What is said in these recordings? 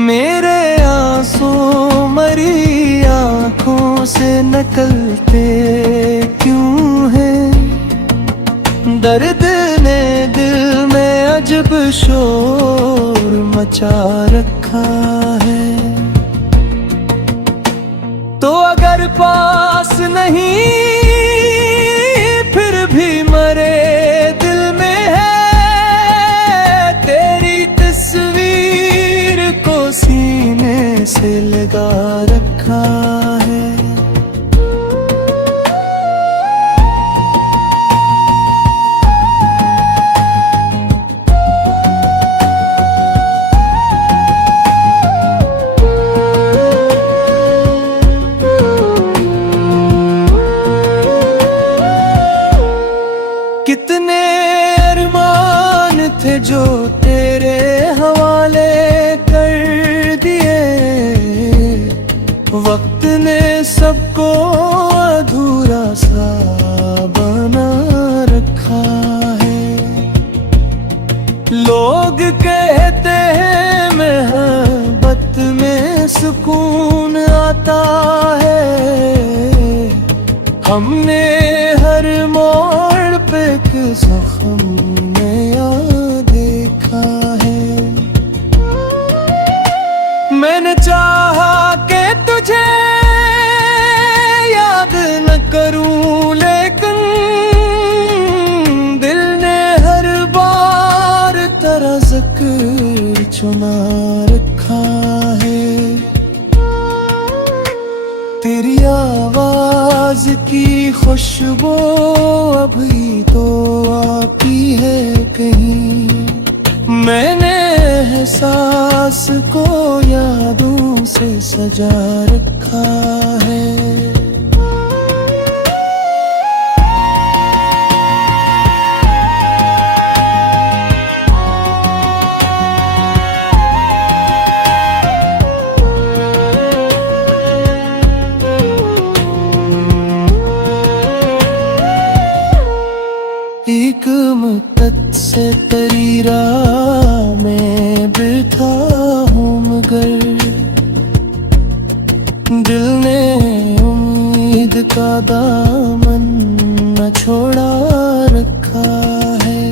मेरे आंसू मरी आंखों से निकलते क्यों हैं? दर्द ने दिल में अजब शोर मचा रखा है। तो अगर पास नहीं फिर भी मरे दिल में है, तेरी तस्वीर को सीने से लगा रखा है। कितने अरमान थे जो तेरे हवाले कर दिए, वक्त ने सबको अधूरा सा बना रखा है। लोग कहते हैं मोहब्बत में सुकून आता है, हमने हर मोड़ पे जख्म नया देखा है। मैंने चाहा कि तुझे याद न करूं, लेकिन दिल ने हर बार तेरा ज़िक्र चुना रखा है। तेरी आवाज की खुशबू अभी तो आती है कहीं, मैंने एहसास को यादों से सजा रखा है। एक मुद्दत से तेरी राह में बैठा हूँ, मगर दिल ने उम्मीद का दामन न छोड़ा रखा है।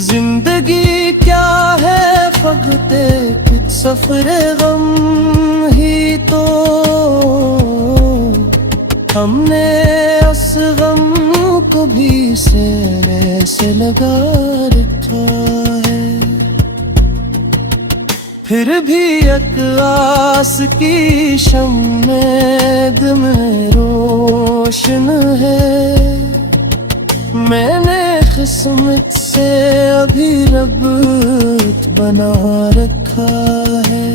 जिंदगी क्या है फकत एक सफरे गम ही तो, हमने उस गम को भी सीने से लगा रखा है। फिर भी एक आस की शम्में दिल में रोशन है, मैंने किस्मत से अभी रब्त बना रखा है।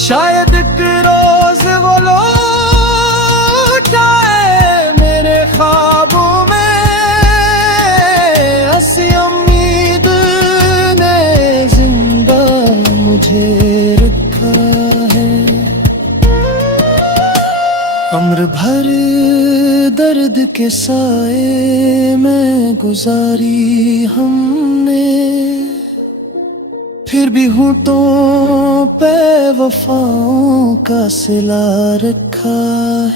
शायद एक रोज वो लौट आए मेरे ख्वाबों में, ऐसी उम्मीद ने जिंदा मुझे रखा है। उम्र भर दर्द के साए में गुजारी हमने, फिर भी हूँ तो पे वफाओं का सिला रखा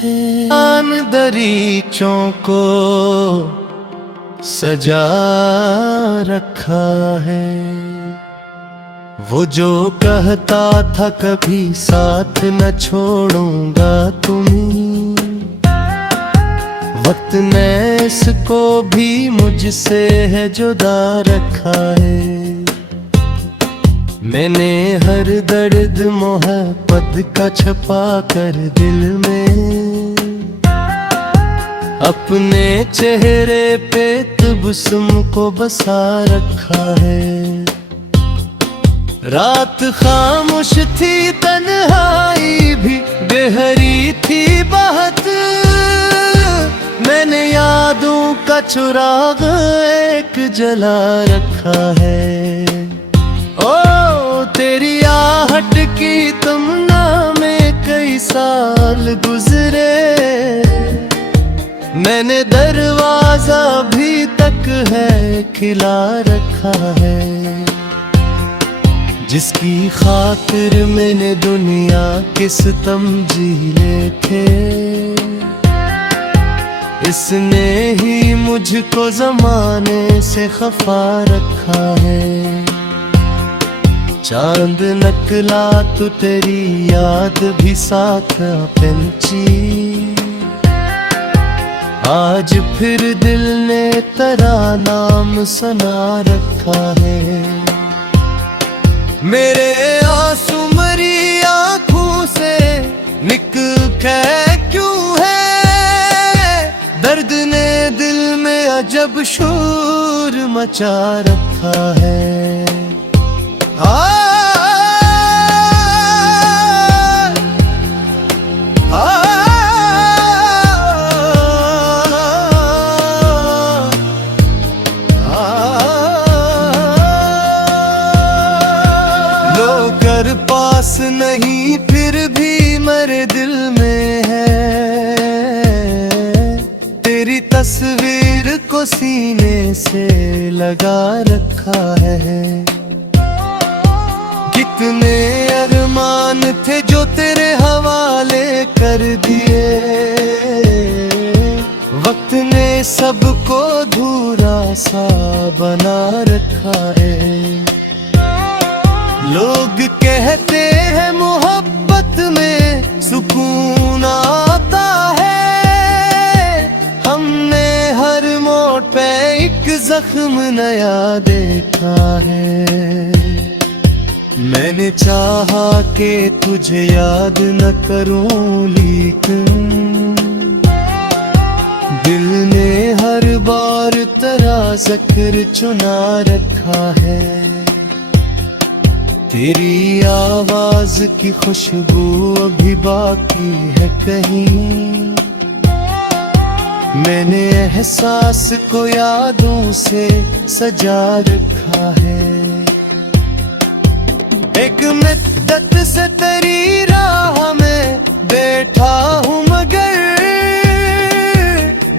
है। आन दरीचों को सजा रखा है, वो जो कहता था कभी साथ न छोड़ूंगा तुम्हें, वक्त ने इसको भी मुझसे है जुदा रखा है। मैंने हर दर्द मोहब्बत का छपा कर दिल में, अपने चेहरे पे तबस्सुम को बसा रखा है। रात खामोश थी, तन्हाई भी गहरी थी बहुत, मैंने यादों का चिराग एक जला रखा है। ओ तेरी आहट की तमन्ना में कई साल गुजरे, मैंने दरवाजा भी तक है खिला रखा है। जिसकी खातिर मैंने दुनिया के सितम झेले थे, इसने ही मुझको जमाने से खफा रखा है। चांद नकला तो तेरी याद भी साथ पंछी, आज फिर दिल ने तेरा नाम सुना रखा है। मेरे आंसू मरी आँखों से निकल के क्यों है, दर्द ने दिल में अजब शोर मचा रखा है। कर पास नहीं फिर भी मेरे दिल में है, तेरी तस्वीर को सीने से लगा रखा है। कितने अरमान थे जो तेरे हवाले कर दिए, वक्त ने सबको धूरा सा बना रखा है। लोग कहते हैं मोहब्बत में सुकून आता है, हमने हर मोड़ पे एक जख्म नया देखा है। मैंने चाहा कि तुझे याद न करूं, लेकिन दिल ने हर बार तेरा जिक्र चुना रखा है। तेरी आवाज की खुशबू अभी बाकी है कहीं, मैंने एहसास को यादों से सजा रखा है। एक मुद्दत से तेरी राह में बैठा हूँ, मगर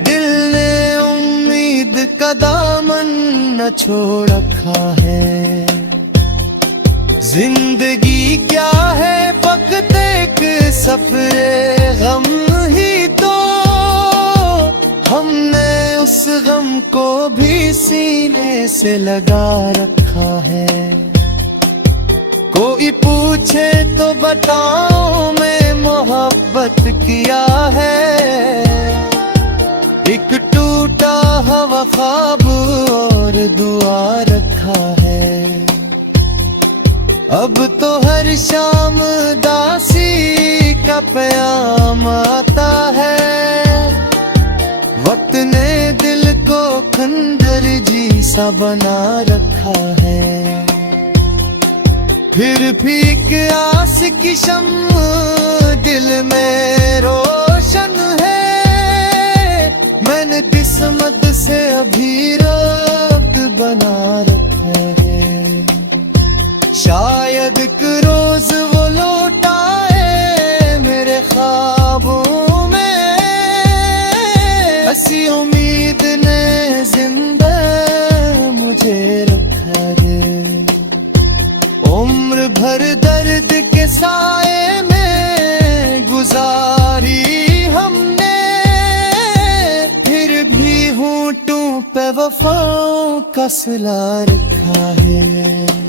दिल ने उम्मीद का दामन न छोड़ रखा है। जिंदगी क्या है फकत एक सफरे गम ही तो, हमने उस गम को भी सीने से लगा रखा है। कोई पूछे तो बताओ मैं मोहब्बत किया है, एक टूटा हुआ ख्वाब और दुआ रखा है। अब तो हर शाम दासी का प्याम आता है, वक्त ने दिल को खंजर जी सा बना रखा है। फिर भी एक आस की शम्म दिल में रोशन है, मैंने किस्मत से अभी रोक बना रखा है। शायद एक रोज वो लौट आए मेरे ख्वाबों में, ऐसी उम्मीद ने जिंदा मुझे रखा है। उम्र भर दर्द के साए में गुजारी हमने, फिर भी होंठों पे वफाओं का सिला रखा है।